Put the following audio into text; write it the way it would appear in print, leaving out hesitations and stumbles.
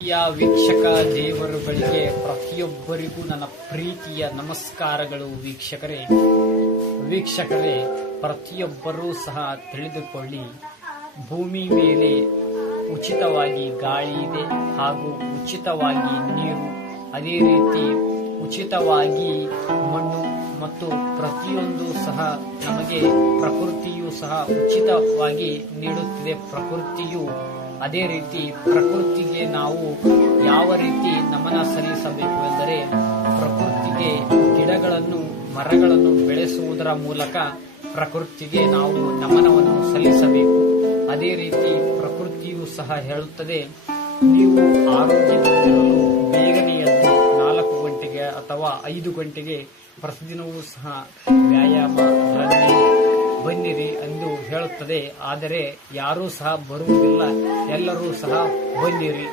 ವೀಕ್ಷಕ ದೇವರುಗಳಿಗೆ ಪ್ರತಿಯೊಬ್ಬರಿಗೂ ನನ್ನ ಪ್ರೀತಿಯ ನಮಸ್ಕಾರಗಳು. ವೀಕ್ಷಕರೇ ಪ್ರತಿಯೊಬ್ಬರೂ ಸಹ ತಿಳಿದುಕೊಳ್ಳಿ, ಭೂಮಿ ಮೇಲೆ ಉಚಿತವಾಗಿ ಗಾಳಿ ಇದೆ ಹಾಗೂ ಉಚಿತವಾಗಿ ನೀರು, ಅದೇ ರೀತಿ ಉಚಿತವಾಗಿ ಮಣ್ಣು ಮತ್ತು ಪ್ರತಿಯೊಂದು ಸಹ ನಮಗೆ ಪ್ರಕೃತಿಯು ಸಹ ಉಚಿತವಾಗಿ ನೀಡುತ್ತಿದೆ. ಪ್ರಕೃತಿಯು ಅದೇ ರೀತಿ ಪ್ರಕೃತಿಗೆ ನಾವು ಯಾವ ರೀತಿ ನಮನ ಸಲ್ಲಿಸಬೇಕು ಎಂದರೆ, ಪ್ರಕೃತಿಗೆ ಗಿಡಗಳನ್ನು ಮರಗಳನ್ನು ಬೆಳೆಸುವುದರ ಮೂಲಕ ಪ್ರಕೃತಿಗೆ ನಾವು ನಮನವನ್ನು ಸಲ್ಲಿಸಬೇಕು. ಅದೇ ರೀತಿ ಪ್ರಕೃತಿಯು ಸಹ ಹೇಳುತ್ತದೆ, ನೀವು ಆರೋಗ್ಯದಿಂದಿರಲು ಬೇಗನೆ ಎದ್ದು 4 ಗಂಟೆಗೆ ಅಥವಾ 5 ಗಂಟೆಗೆ ಪ್ರತಿದಿನವೂ ಸಹ ವ್ಯಾಯಾಮ ರನ್ನಿಂಗ್ ಬನ್ನಿರಿ ಎಂದು ಹೇಳುತ್ತದೆ. ಆದರೆ ಯಾರೂ ಸಹ ಬರುವುದಿಲ್ಲ, ಎಲ್ಲರೂ ಸಹ ಬನ್ನಿರಿ.